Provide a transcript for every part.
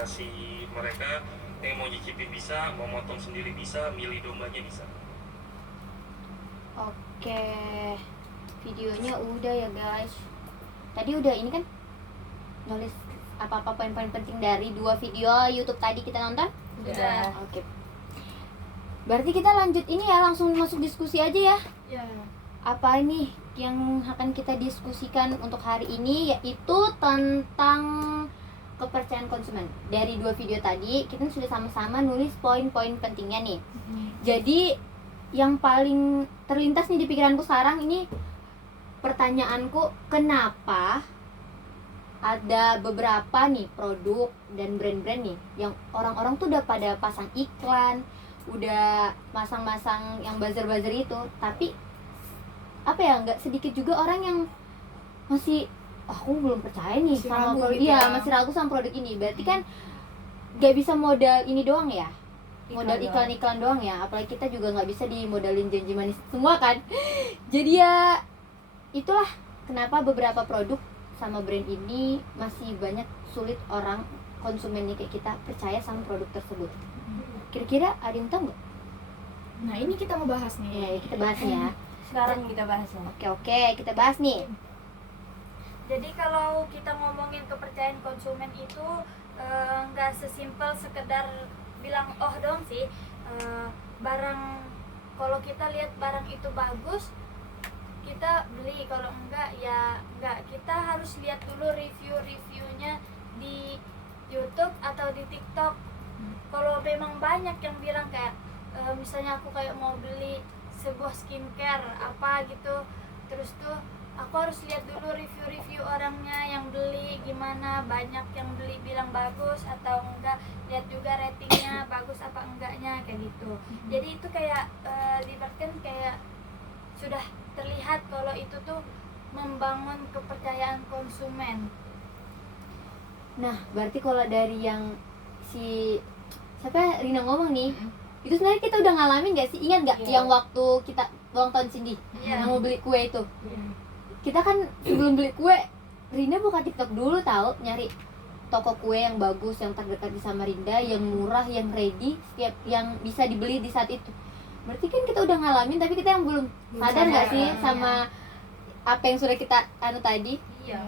kasih mereka yang mau nyicipin bisa, mau motong sendiri bisa, milih dombanya bisa. Oke, videonya udah ya guys. Tadi udah ini kan nulis apa-apa poin-poin penting dari 2 video YouTube tadi kita nonton? Udah. Oke. Berarti kita lanjut ini ya, langsung masuk diskusi aja ya. Ya. Apa ini yang akan kita diskusikan untuk hari ini, yaitu tentang kepercayaan konsumen. Dari 2 video tadi kita sudah sama-sama nulis poin-poin pentingnya nih. Jadi yang paling terlintas nih di pikiranku sekarang ini, pertanyaanku, kenapa ada beberapa nih produk dan brand-brand nih yang orang-orang tuh udah pada pasang iklan, udah masang-masang yang buzzer-buzzer itu, tapi apa ya, nggak sedikit juga orang yang masih aku belum percaya nih Masih sama ragu produk, gitu ya. masih ragu sama produk ini. Berarti kan nggak bisa modal ini doang ya, modal Iklan iklan-iklan doang ya, apalagi kita juga nggak bisa dimodalin janji manis semua kan. Jadi ya itulah kenapa beberapa produk sama brand ini masih banyak sulit orang konsumennya kayak kita percaya sama produk tersebut. Kira-kira ada yang tahu nggak? Nah, ini kita mau bahas nih. Ya, kita bahas ya. Sekarang kita bahas ya. Oke, kita bahas nih. Jadi kalau kita ngomongin kepercayaan konsumen itu nggak sesimpel sekedar bilang oh dong sih. Barang, kalau kita lihat barang itu bagus kita beli, kalau enggak ya enggak. Kita harus lihat dulu review-reviewnya di YouTube atau di TikTok. Kalau memang banyak yang bilang kayak misalnya aku kayak mau beli sebuah skincare apa gitu, terus tuh aku harus lihat dulu review-review orangnya yang beli gimana, banyak yang beli bilang bagus atau enggak, lihat juga ratingnya bagus apa enggaknya kayak gitu. Jadi itu kayak diibaratkan kayak sudah terlihat kalau itu tuh membangun kepercayaan konsumen. Nah, berarti kalau dari yang si siapa Rina ngomong nih, itu sebenarnya kita udah ngalamin gak sih? Ingat gak yang waktu kita ulang tahun Cindy, yang mau beli kue itu? Kita kan sebelum beli kue, Rina buka TikTok dulu tahu, nyari toko kue yang bagus, yang terdekat di Samarinda, yang murah, yang ready, setiap yang bisa dibeli di saat itu. Berarti kan kita udah ngalamin, tapi kita yang belum sadar nggak sih sama apa yang sudah kita tadi? Iya.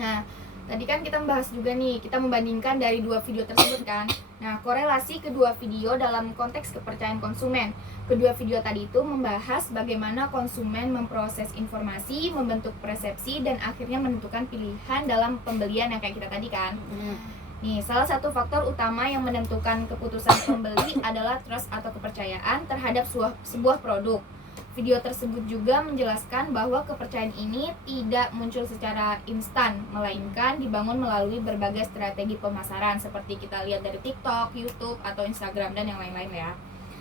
Nah, tadi kan kita membahas juga nih, kita membandingkan dari 2 video tersebut kan. Nah, korelasi kedua video dalam konteks kepercayaan konsumen. Kedua video tadi itu membahas bagaimana konsumen memproses informasi, membentuk persepsi, dan akhirnya menentukan pilihan dalam pembelian yang kayak kita tadi kan. Nih, salah satu faktor utama yang menentukan keputusan pembeli adalah trust atau kepercayaan terhadap sebuah produk. Video tersebut juga menjelaskan bahwa kepercayaan ini tidak muncul secara instan, melainkan dibangun melalui berbagai strategi pemasaran seperti kita lihat dari TikTok, YouTube, atau Instagram, dan yang lain-lain ya.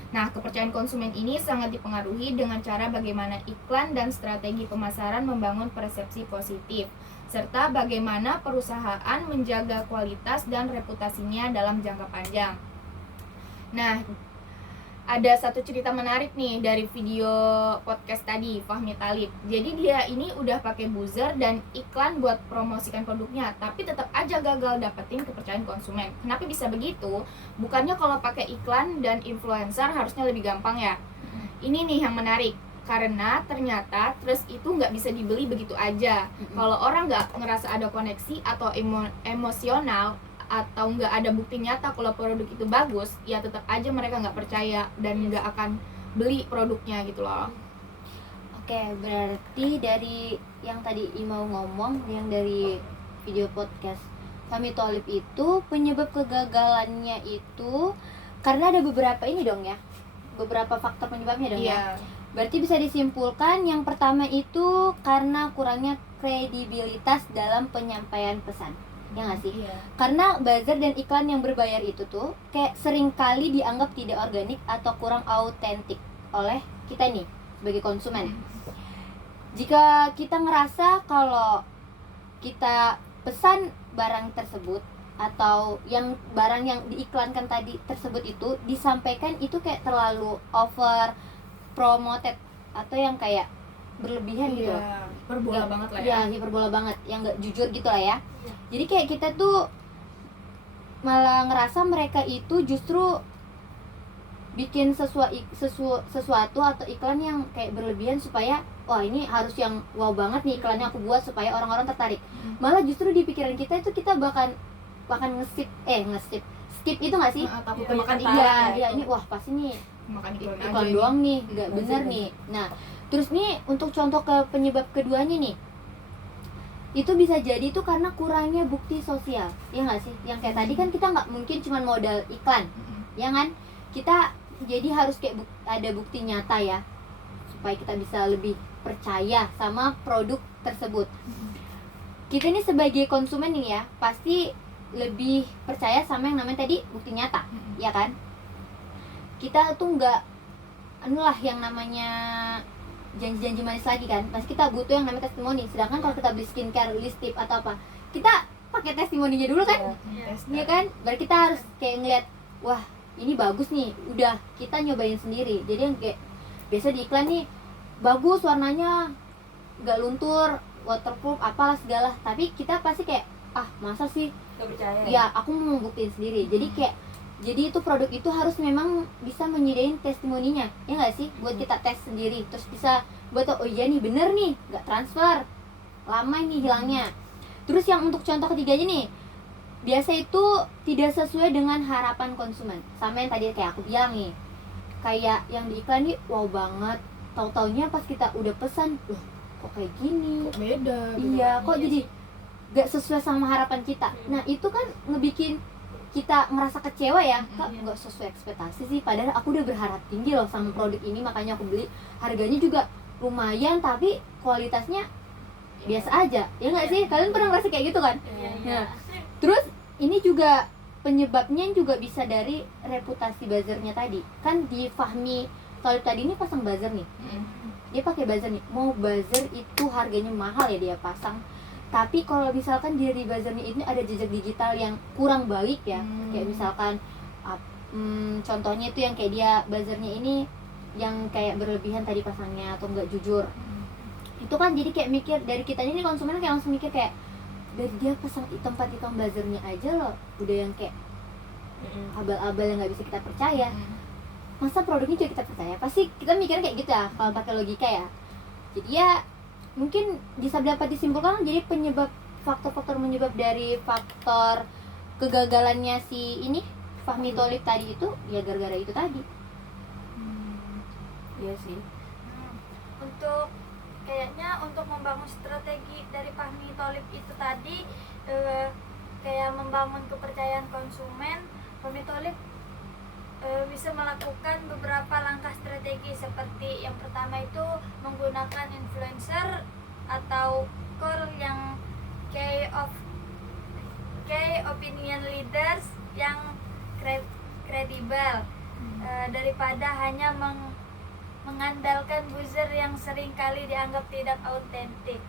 Nah, kepercayaan konsumen ini sangat dipengaruhi dengan cara bagaimana iklan dan strategi pemasaran membangun persepsi positif, serta bagaimana perusahaan menjaga kualitas dan reputasinya dalam jangka panjang. Nah, ada satu cerita menarik nih dari video podcast tadi, Fahmi Talib. Jadi dia ini udah pakai buzzer dan iklan buat promosikan produknya, tapi tetap aja gagal dapetin kepercayaan konsumen. Kenapa bisa begitu? Bukannya kalau pakai iklan dan influencer harusnya lebih gampang ya? Ini nih yang menarik, karena ternyata trust itu nggak bisa dibeli begitu aja. Kalau orang nggak ngerasa ada koneksi atau emosional, atau nggak ada bukti nyata kalau produk itu bagus, ya tetap aja mereka nggak percaya dan nggak akan beli produknya gitu loh. Oke, berarti dari yang tadi Imau ngomong, yang dari video podcast Fahmi Talib itu, penyebab kegagalannya itu karena ada beberapa ini dong ya, beberapa faktor penyebabnya dong ya. Berarti bisa disimpulkan yang pertama itu karena kurangnya kredibilitas dalam penyampaian pesan. Ya nggak sih? Karena buzzer dan iklan yang berbayar itu tuh kayak seringkali dianggap tidak organik atau kurang autentik oleh kita nih sebagai konsumen. Jika kita ngerasa kalau kita pesan barang tersebut atau yang barang yang diiklankan tadi tersebut itu disampaikan itu kayak terlalu over promoted atau yang kayak berlebihan gitu, hiperbola banget lah ya. Ya, hiperbola banget, yang nggak jujur gitu lah ya. Jadi kayak kita tuh malah ngerasa mereka itu justru bikin sesuatu atau iklan yang kayak berlebihan supaya wah ini harus yang wow banget nih iklannya aku buat supaya orang-orang tertarik. Malah justru di pikiran kita itu kita bahkan skip itu nggak sih? Takut Iya, kemakan Iya, ini wah pasti nih makan iklan doang nih, nggak bener nih. Nah, terus nih untuk contoh ke penyebab keduanya nih, itu bisa jadi tuh karena kurangnya bukti sosial, ya nggak sih? Yang kayak tadi kan kita nggak mungkin cuma modal iklan, ya kan? Kita jadi harus kayak ada bukti nyata ya, supaya kita bisa lebih percaya sama produk tersebut. Kita ini sebagai konsumen nih ya, pasti lebih percaya sama yang namanya tadi bukti nyata, ya kan? Kita tuh nggak anulah yang namanya janji-janji manis lagi kan, pasti kita butuh yang namanya testimoni. Sedangkan kalau kita beli skincare, list tip atau apa, kita pakai testimoninya dulu kan, ya kan? Berarti kita harus kayak ngeliat, wah ini bagus nih, udah kita nyobain sendiri. Jadi yang kayak biasa di iklan nih bagus warnanya, nggak luntur, waterproof, apalah segala, tapi kita pasti kayak masa sih, Gak percaya ya aku mau membuktiin sendiri. Jadi itu produk itu harus memang bisa menyediain testimoninya, ya nggak sih, buat kita tes sendiri, terus bisa buat oh iya nih bener nih, nggak transfer, lama ini hilangnya. Terus yang untuk contoh ketiganya nih, biasa itu tidak sesuai dengan harapan konsumen, sama yang tadi kayak aku bilang nih, kayak yang di iklan nih wow banget, tahu-taunya pas kita udah pesan, loh kok kayak gini, Kok beda gitu. iya kok jadi gak sesuai sama harapan kita. Nah itu kan ngebikin kita merasa kecewa ya, kak gak sesuai ekspektasi sih, padahal aku udah berharap tinggi loh sama produk ini, makanya aku beli. Harganya juga lumayan tapi kualitasnya biasa aja, ya nggak sih? Kalian pernah ngerasa kayak gitu kan? Nah, terus ini juga penyebabnya juga bisa dari reputasi buzzernya tadi. Kan di Fahmi Thalib tadi ini pasang buzzer nih, dia pakai buzzer nih, mau buzzer itu harganya mahal ya dia pasang, tapi kalau misalkan dari buzzernya ini ada jejak digital yang kurang baik ya, kayak misalkan contohnya itu yang kayak dia buzzernya ini yang kayak berlebihan tadi pasangnya atau enggak jujur, itu kan jadi kayak mikir dari kitanya ini konsumen kayak langsung mikir kayak dari dia pasang tempat iklan buzzernya aja loh udah yang kayak abal-abal yang nggak bisa kita percaya, masa produknya juga kita percaya? Pasti kita mikirnya kayak gitu ya kalau pakai logika ya. Jadi ya mungkin bisa dapat disimpulkan jadi faktor-faktor menyebab dari faktor kegagalannya si ini Fahmi Thalib tadi itu ya gara-gara itu tadi. Iya sih. Untuk kayaknya untuk membangun strategi dari Fahmi Thalib itu tadi, kayak membangun kepercayaan konsumen, Fahmi Thalib bisa melakukan beberapa langkah strategi, seperti yang pertama itu menggunakan influencer atau call yang key opinion leaders yang kredibel, daripada hanya mengandalkan buzzer yang seringkali dianggap tidak autentik.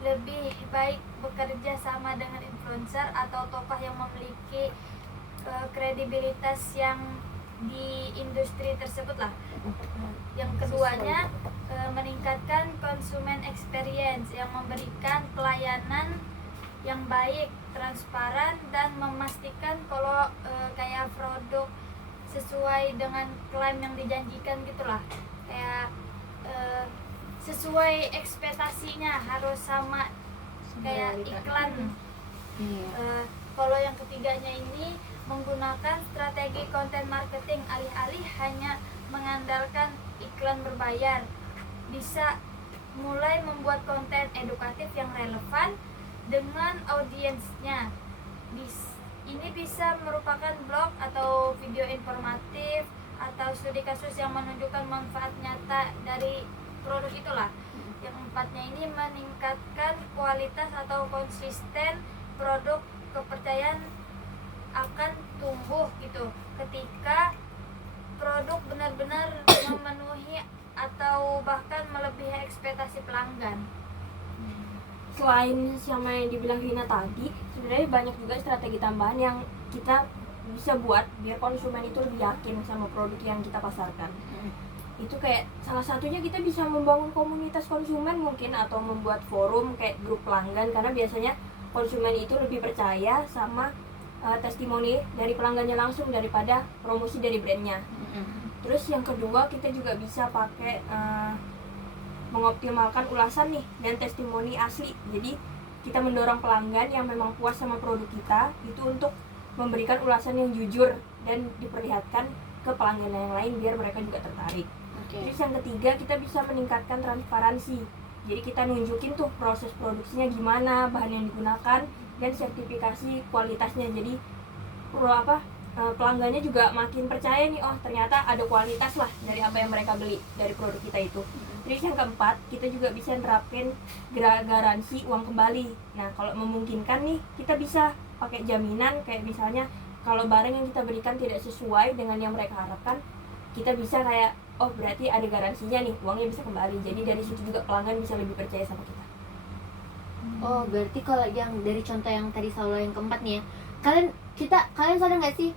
Lebih baik bekerja sama dengan influencer atau tokoh yang memiliki kredibilitas yang di industri tersebut lah. Yang keduanya, meningkatkan consumer experience yang memberikan pelayanan yang baik, transparan, dan memastikan kalau kayak produk sesuai dengan klaim yang dijanjikan gitulah, kayak sesuai ekspektasinya harus sama kayak iklan. Kalau yang ketiganya ini menggunakan strategi konten marketing, alih-alih hanya mengandalkan iklan berbayar, bisa mulai membuat konten edukatif yang relevan dengan audiensnya. Ini bisa merupakan blog atau video informatif atau studi kasus yang menunjukkan manfaat nyata dari produk itulah. Yang empatnya ini meningkatkan kualitas atau konsisten produk. Kepercayaan akan tumbuh gitu ketika produk benar-benar memenuhi atau bahkan melebihi ekspektasi pelanggan. Selain sama yang dibilang Rina tadi, sebenarnya banyak juga strategi tambahan yang kita bisa buat biar konsumen itu lebih yakin sama produk yang kita pasarkan. Itu kayak salah satunya kita bisa membangun komunitas konsumen mungkin, atau membuat forum kayak grup pelanggan, karena biasanya konsumen itu lebih percaya sama testimoni dari pelanggannya langsung daripada promosi dari brandnya. Terus yang kedua kita juga bisa pakai mengoptimalkan ulasan nih dan testimoni asli. Jadi kita mendorong pelanggan yang memang puas sama produk kita itu untuk memberikan ulasan yang jujur dan diperlihatkan ke pelanggan yang lain biar mereka juga tertarik. Terus yang ketiga kita bisa meningkatkan transparansi. Jadi kita nunjukin tuh proses produksinya gimana, bahan yang digunakan dan sertifikasi kualitasnya. Jadi pelanggannya juga makin percaya nih, oh ternyata ada kualitas lah dari apa yang mereka beli dari produk kita itu. Terus yang keempat kita juga bisa nerapin garansi uang kembali. Nah kalau memungkinkan nih kita bisa pakai jaminan kayak misalnya kalau barang yang kita berikan tidak sesuai dengan yang mereka harapkan, kita bisa kayak oh berarti ada garansinya nih, uangnya bisa kembali. Jadi dari situ juga pelanggan bisa lebih percaya sama kita. Oh, berarti kalau yang dari contoh yang tadi Saulo yang keempat nih ya, kalian sadar nggak sih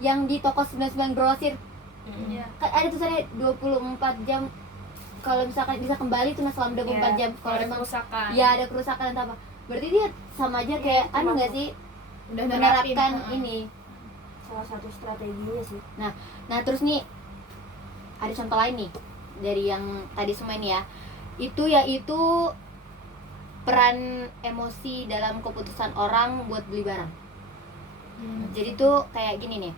yang di toko 99 Grosir Iya. kan ada tulisannya 24 jam kalau misalkan bisa kembali itu selama 24 jam kalau Kalau ada memang kerusakan. ya ada kerusakan atau apa, berarti dia sama aja kayak itu anu nggak masuk. sih Udah menerapkan nerapin, ini. Salah satu strateginya sih. Nah terus nih ada contoh lain nih dari yang tadi semua ini ya, itu yaitu peran emosi dalam keputusan orang buat beli barang. Jadi tuh kayak gini nih,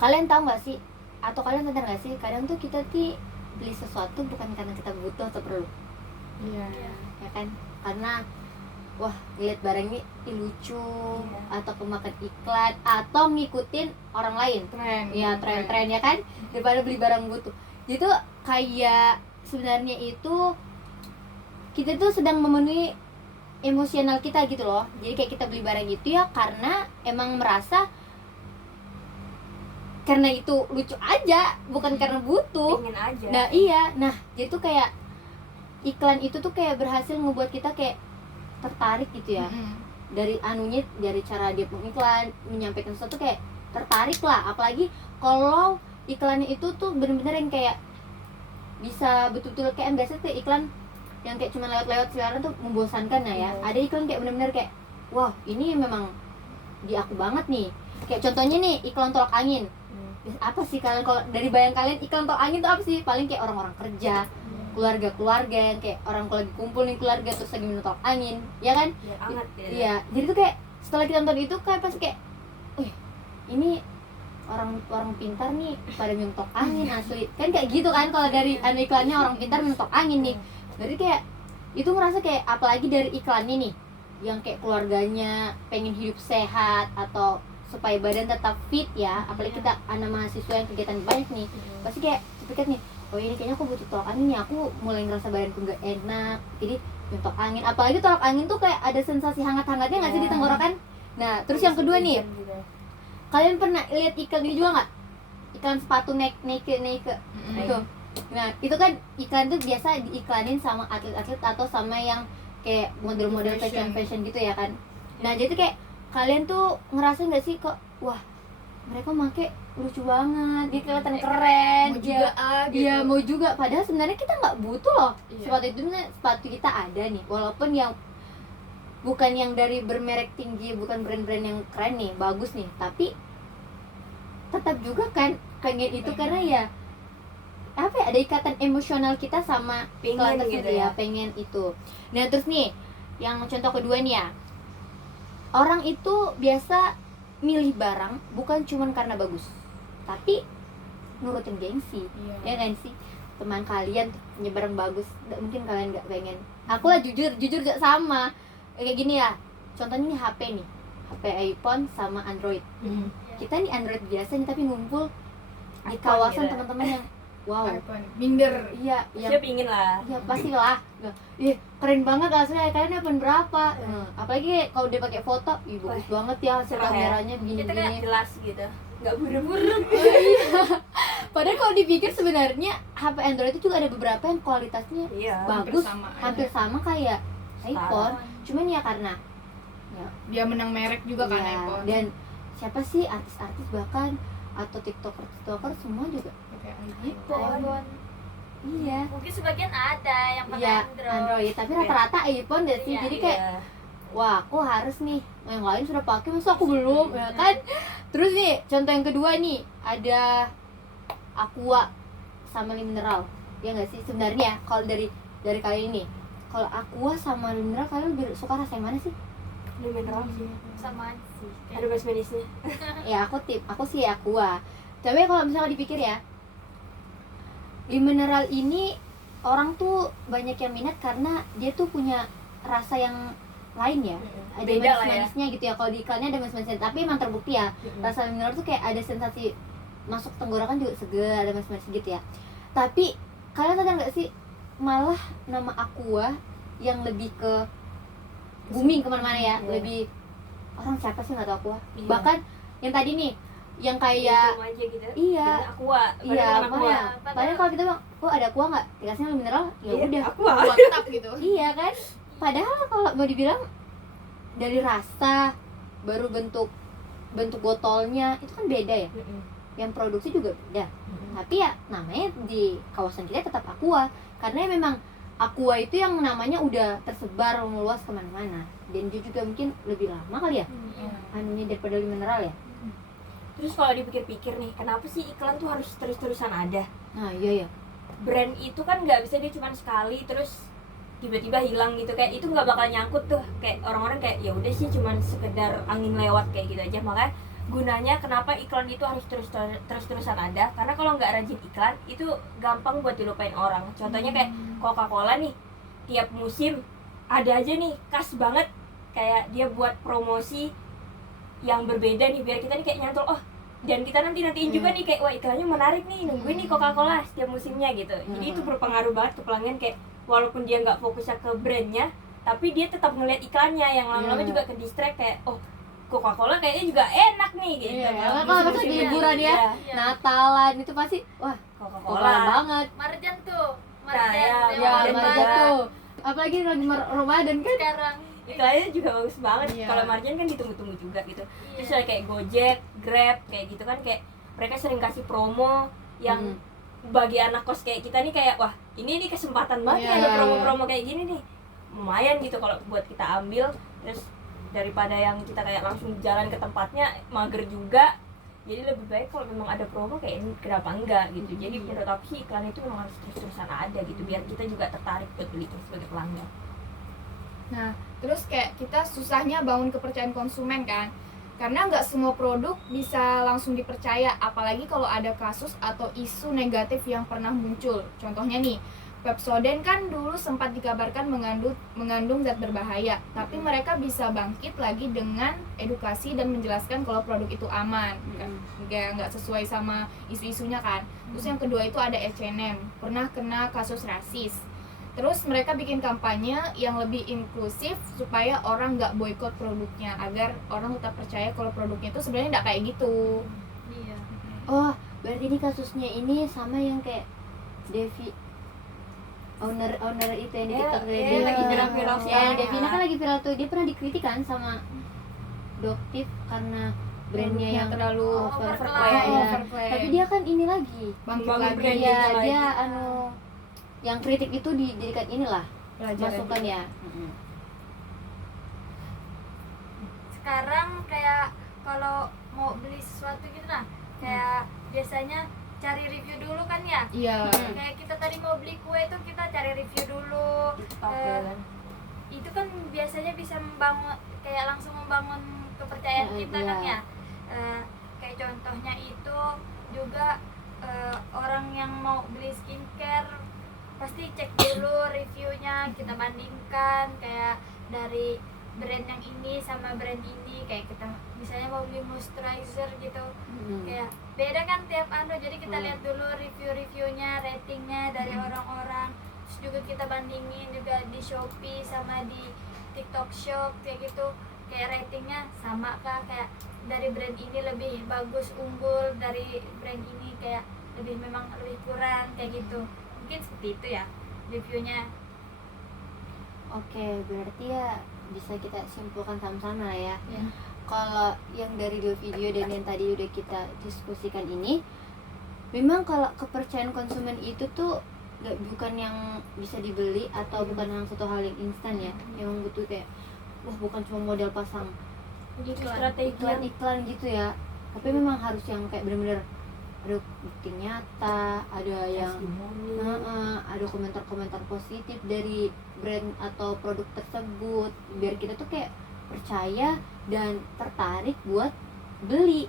kalian tahu nggak sih atau kalian sadar nggak sih kadang tuh kita beli sesuatu bukan karena kita butuh atau perlu, Iya. ya kan, karena wah lihat barangnya lucu atau kemakan iklan atau ngikutin orang lain. Tren. Ya tren-tren ya kan, daripada beli barang butuh. Jadi tuh kayak sebenarnya itu kita tuh sedang memenuhi emosional kita gitu loh. Jadi kayak kita beli barang itu ya karena emang merasa karena itu lucu aja, bukan karena butuh. Pengen aja. Nah iya, nah jadi tuh kayak iklan itu tuh kayak berhasil ngebuat kita kayak tertarik gitu ya. Dari anunya, dari cara dia mengiklan, menyampaikan sesuatu kayak tertarik lah. Apalagi kalau iklannya itu tuh bener-bener yang kayak bisa betul-betul kayak biasa tuh iklan yang kayak cuma lewat-lewat siaran tuh membosankan ya. Ada iklan kayak bener-bener kayak wah ini memang di aku banget nih. Kayak contohnya nih iklan tolak angin. Apa sih kalian, kalau dari bayang kalian iklan tolak angin tuh apa sih? Paling kayak orang-orang kerja, keluarga-keluarga yang kayak orang lagi kumpul nih keluarga terus lagi minum tolak angin, ya kan? Biar anget ya. Iya, jadi tuh kayak setelah kita nonton itu kayak pasti kayak, ini orang pintar nih pada minum tolak angin asli, kan kayak gitu kan kalau dari iklannya orang pintar minum tolak angin nih, berarti kayak itu ngerasa kayak apalagi dari iklannya nih, yang kayak keluarganya pengen hidup sehat atau supaya badan tetap fit ya, apalagi kita anak mahasiswa yang kegiatan banyak nih, pasti kayak pikir nih, oh ini kayaknya aku butuh tolak angin nih, aku mulai ngerasa badanku nggak enak, jadi minum tolak angin. Apalagi tolak angin tuh kayak ada sensasi hangat-hangatnya nggak sih di tenggorokan. Nah terus yang kedua nih, kalian pernah lihat iklan ini juga nggak? Iklan sepatu Nike itu. Nah itu kan iklan tuh biasa diiklanin sama atlet-atlet atau sama yang kayak model-model fashion gitu ya kan. Nah jadi kayak kalian tuh ngerasa nggak sih kok wah mereka make lucu banget, dia kelihatan keren, Mau dia juga gitu. iya mau juga, padahal sebenarnya kita nggak butuh loh. Iya. Sepatu itu sepatu kita ada nih, walaupun yang bukan yang dari bermerek tinggi, bukan brand-brand yang keren nih, bagus nih, tapi tetap juga kan pengen itu karena ya apa ya, ada ikatan emosional kita sama iklan Pengen tersebut gitu ya, ya. pengen itu. Nah terus nih yang contoh kedua nih ya, orang itu biasa milih barang bukan cuman karena bagus, tapi nurutin gengsi. Iya. Ya kan sih, teman kalian tuh punya barang bagus, mungkin kalian nggak pengen. Aku lah jujur gak sama kayak gini ya. Contohnya nih HP nih, HP iPhone sama Android. Kita nih Android biasa nih tapi ngumpul di iPhone kawasan gitu. teman-teman yang wow, iPhone. Minder. iya yang Saya pingin lah. ya pasti lah. Ih, keren banget aslinya. Kalian iPhone berapa? Apalagi kalau dia pakai foto, ih bagus banget ya hasil cerah ya. kameranya Kita begini-begini. Jelas gitu. Nggak buru-buru. Padahal kalau dipikir sebenarnya HP Android itu juga ada beberapa yang kualitasnya Iya. bagus, sama aja. hampir sama kayak iPhone. Cuman ya karena Dia menang merek juga kan ya, iPhone. dan siapa sih artis-artis bahkan atau tiktoker semua juga Pakai iPhone. iya Mungkin sebagian ada yang pakai iya Android. Android, tapi rata-rata iPhone deh sih. Iya, Jadi kayak iya. wah aku harus nih, yang lain sudah pakai masa aku belum, ya kan. Terus nih contoh yang kedua nih, ada Aqua sama mineral, ya nggak sih sebenarnya. Kalau dari kalian ini, kalau Aqua sama mineral kalian lebih suka rasa yang mana sih? Ini mineral sih, Sama sih. ada manis-manisnya. Ya aku sih Aqua. Tapi kalau misalnya dipikir ya, di mineral ini orang tuh banyak yang minat karena dia tuh punya rasa yang lain ya, ada Beda lah ya. manis-manisnya gitu ya. Kalau di iklannya ada manis-manisnya, tapi emang terbukti ya, rasa mineral tuh kayak ada sensasi masuk tenggorokan juga segar, ada manis-manis gitu ya. Tapi kalian sadar nggak sih, malah nama Aqua yang lebih ke booming kemana-mana ya, Iya. lebih orang siapa sih nggak tahu Aqua. Iya. Bahkan yang tadi nih, yang kayak Minum aja gitu. iya, Aqua, iya, Aqua. makanya. Padahal kalau kita bilang, oh ada Aqua nggak, dikasihnya mineral, ya Iya, udah. Aqua. Buat tetap gitu. Iya kan? Padahal kalau mau dibilang dari rasa, baru bentuk botolnya itu kan beda ya. Yang produksi juga beda. Tapi ya namanya di kawasan kita tetap Aqua, karena memang Aqua itu yang namanya udah tersebar meluas kemana-mana, dan dia juga mungkin lebih lama kali ya anunya daripada mineral ya. Terus kalau dipikir-pikir nih, kenapa sih iklan tuh harus terus-terusan ada? Nah iya ya. Brand itu kan nggak bisa dia cuma sekali terus tiba-tiba hilang gitu, kayak itu nggak bakal nyangkut tuh. Kayak orang-orang kayak ya udah sih cuman sekedar angin lewat kayak gitu aja. Makanya gunanya kenapa iklan itu harus terus-terusan ada, karena kalau nggak rajin iklan itu gampang buat dilupain orang. Contohnya kayak Coca-Cola nih, tiap musim ada aja nih khas banget, kayak dia buat promosi yang berbeda nih biar kita nih kayak nyantol, oh dan kita nantiin juga nih kayak wah iklannya menarik nih, nungguin nih Coca-Cola setiap musimnya gitu. Jadi itu berpengaruh banget ke pelanggan, kayak walaupun dia nggak fokusnya ke brandnya, tapi dia tetap ngeliat iklannya, yang lama-lama juga ke distract kayak oh Coca-Cola kayaknya juga enak nih gitu. Iya, kan. karena kalau misalnya di liburan ya, Iya. Natalan itu pasti wah Coca-Cola. Coca-Cola banget. Marjan tuh. Nah, Marjan. ya, yang Ya, Ramadan lebar. Marjan juga. tuh. Apalagi lagi Ramadan kan. Sekarang. Iklannya juga bagus banget. Iya. Kalau Marjan kan ditunggu-tunggu juga gitu. Terus Iya. ada kayak Gojek, Grab kayak gitu kan, kayak mereka sering kasih promo yang bagi anak kos kayak kita nih kayak wah ini nih kesempatan banget nih, Iya. ada promo-promo kayak gini nih, lumayan gitu kalau buat kita ambil. Terus daripada yang kita kayak langsung jalan ke tempatnya mager juga, jadi lebih baik kalau memang ada promo kayak ini kenapa enggak gitu. Jadi menurut aku sih iklan itu memang harus terus-terusan ada gitu biar kita juga tertarik buat beli terus sebagai pelanggan. Nah, terus kayak kita susahnya bangun kepercayaan konsumen kan, karena nggak semua produk bisa langsung dipercaya, apalagi kalau ada kasus atau isu negatif yang pernah muncul. Contohnya nih, Pepsodent kan dulu sempat dikabarkan mengandung zat berbahaya, tapi mereka bisa bangkit lagi dengan edukasi dan menjelaskan kalau produk itu aman, nggak sesuai sama isu-isunya kan. Terus yang kedua itu ada H&M, pernah kena kasus rasis. Terus mereka bikin kampanye yang lebih inklusif supaya orang nggak boikot produknya, agar orang tetap percaya kalau produknya itu sebenarnya nggak kayak gitu. Iya. Oh, berarti ini kasusnya ini sama yang kayak Devi owner itu yang di Iya, TikTok iya, dia lagi viral-viral ya, sekarang Devina kan. kan lagi viral tuh. Dia pernah dikritik kan sama Doktif karena brandnya yang terlalu overplay. overplay. tapi dia kan ini lagi bangkit Bangun lagi brand. dia lagi. dia yang kritik itu dijadikan inilah pelajaran masukan juga. ya. Sekarang kayak kalau mau beli sesuatu gitu nah, kayak biasanya cari review dulu kan ya. Iya. Kayak kita tadi mau beli kue itu kita cari review dulu. Itu kan biasanya bisa membangun kayak langsung membangun kepercayaan kita Iya. kan ya. Kayak contohnya itu juga orang yang mau beli skincare pasti cek dulu reviewnya, kita bandingkan kayak dari brand yang ini sama brand ini. Kayak kita misalnya mau beli moisturizer gitu, kayak beda kan tiap jadi kita lihat dulu review-reviewnya, ratingnya dari orang-orang. Terus juga kita bandingin juga di Shopee sama di TikTok Shop kayak gitu, kayak ratingnya sama kah, kayak dari brand ini lebih bagus, unggul, dari brand ini kayak memang lebih kurang kayak gitu. Mungkin seperti itu ya reviewnya. Oke, berarti ya bisa kita simpulkan sama-sama lah ya. Ya. Kalau yang dari 2 video dan yang tadi udah kita diskusikan ini, memang kalau kepercayaan konsumen itu tuh bukan yang bisa dibeli atau bukan yang satu hal yang instan ya. Memang butuh kayak wah bukan cuma modal pasang strategi yang iklan gitu ya, tapi memang harus yang kayak bener-bener ada bukti nyata, ada yang ada komentar-komentar positif dari brand atau produk tersebut, biar kita tuh kayak percaya dan tertarik buat beli,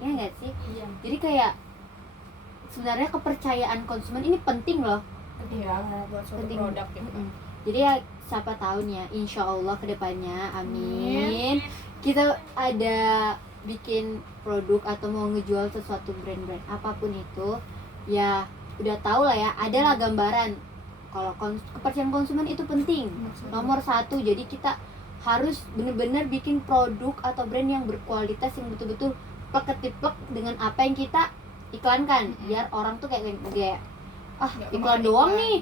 ya nggak sih? iya, Jadi kayak sebenarnya kepercayaan konsumen ini penting loh, penting banget. buat suatu penting. produk gitu. Jadi ya siapa tahu nih ya, insya Allah kedepannya, amin, kita ada bikin produk atau mau ngejual sesuatu brand-brand apapun itu, ya udah tahu lah ya, adalah gambaran kalau kepercayaan konsumen itu penting nomor satu. Jadi kita harus bener-bener bikin produk atau brand yang berkualitas, yang betul-betul plek dengan apa yang kita iklankan, biar orang tuh kayak Nggak iklan kemakan doang iklan. nih,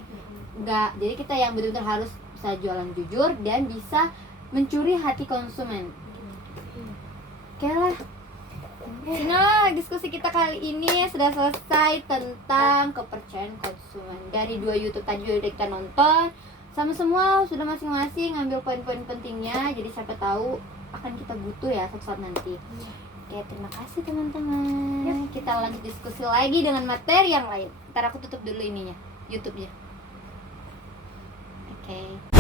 enggak. Jadi kita yang betul-betul harus bisa jualan jujur dan bisa mencuri hati konsumen. Oke lah. Nah, diskusi kita kali ini sudah selesai tentang kepercayaan konsumen. Dari 2 YouTube tadi udah kita nonton, sama semua sudah masing-masing ngambil poin-poin pentingnya. Jadi siapa tahu akan kita butuh ya suatu saat nanti. Oke, terima kasih teman-teman. Kita lanjut diskusi lagi dengan materi yang lain. Ntar aku tutup dulu ininya, YouTube-nya. Oke.